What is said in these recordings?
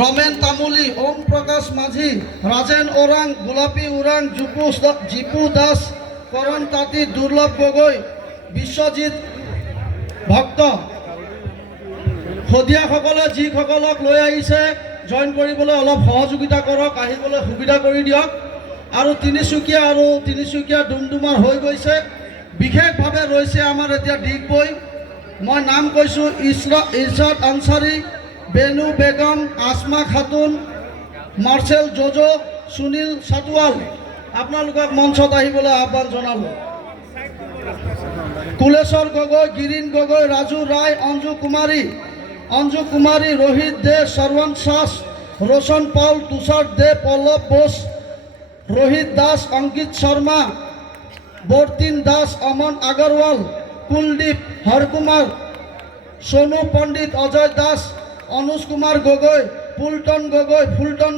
রমেন তামুলি, ওম প্রকাশ মাঝি, Rajen orang, গোলাপী orang, Zippo Das, করণ তাঁতী, দুর্লভ গগৈ, বিশ্বজিৎ ভক্ত, শদিয়াসকলে যিসকলক লৈ আহিছে জইন কৰিবলৈ অলপ সহযোগিতা কৰক, আহিবলৈ সুবিধা কৰি দিয়ক। আৰু তিনিচুকীয়া ডুমডুমাৰ হৈ গৈছে। বিশেষভাৱে ৰৈছে আমাৰ এতিয়া ডিগবৈ। মই নাম কৈছোঁ ইৰছাদ আনচাৰী, বেনু বেগম, আসমা খাতুন, মাৰ্চেল জজো, সুনীল চাটৱাল। আপোনালোকক মঞ্চত আহিবলৈ আহ্বান জনালোঁ। কুলেশ্বৰ গগৈ, গিৰিন গগৈ, ৰাজু ৰায়, অঞ্জু কুমাৰী, ৰোহিত দে, শ্ৰৱণ চাচ, ৰোশন পাউল, তুষাৰ দে, পল্লৱ বোস, ৰোহিত দাস, অংকিত শৰ্মা, বৰ্তিন দাস, অমন আগৰৱাল, কুলদীপ, হৰকুমাৰ, সোনু পণ্ডিত, অজয় দাস, অনুজ কুমাৰ গগৈ, ফুলটন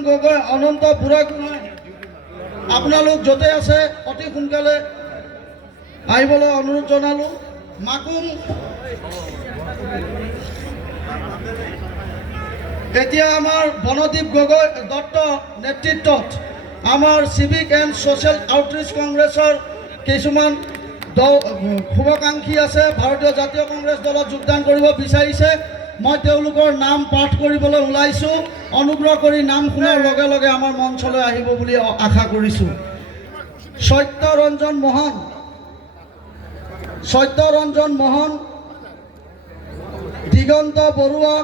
গগৈ, অনন্ত বুঢ়াগোহাঁই। আপোনালোক য'তে আছে অতি সোনকালে আহিবলৈ অনুৰোধ জনালোঁ। মাকুম এতিয়া আমাৰ বনদীপ গগৈ দত্ত নেতৃত্বত আমাৰ চিভিক এণ্ড ছ'চিয়েল আউটৰিচ কংগ্ৰেছৰ কিছুমান শুভাকাংক্ষী আছে, ভাৰতীয় জাতীয় কংগ্ৰেছ দলত যোগদান কৰিব বিচাৰিছে। মই তেওঁলোকৰ নাম পাঠ কৰিবলৈ ওলাইছোঁ। অনুগ্ৰহ কৰি নাম শুনাৰ লগে লগে আমাৰ মঞ্চলৈ আহিব বুলি আশা কৰিছোঁ। সত্যৰঞ্জন মোহন, দিগন্ত বৰুৱা,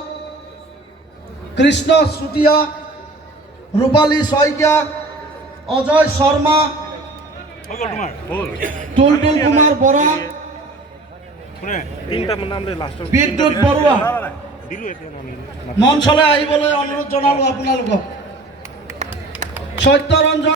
কৃষ্ণ চুতীয়া, ৰূপালী শইকীয়া, অজয় শৰ্মা, টুলটুল কুমাৰ বৰা, বিদ্যুৎ বৰুৱা। মঞ্চলৈ আহিবলৈ অনুৰোধ জনালোঁ আপোনালোকক। সত্যৰঞ্জন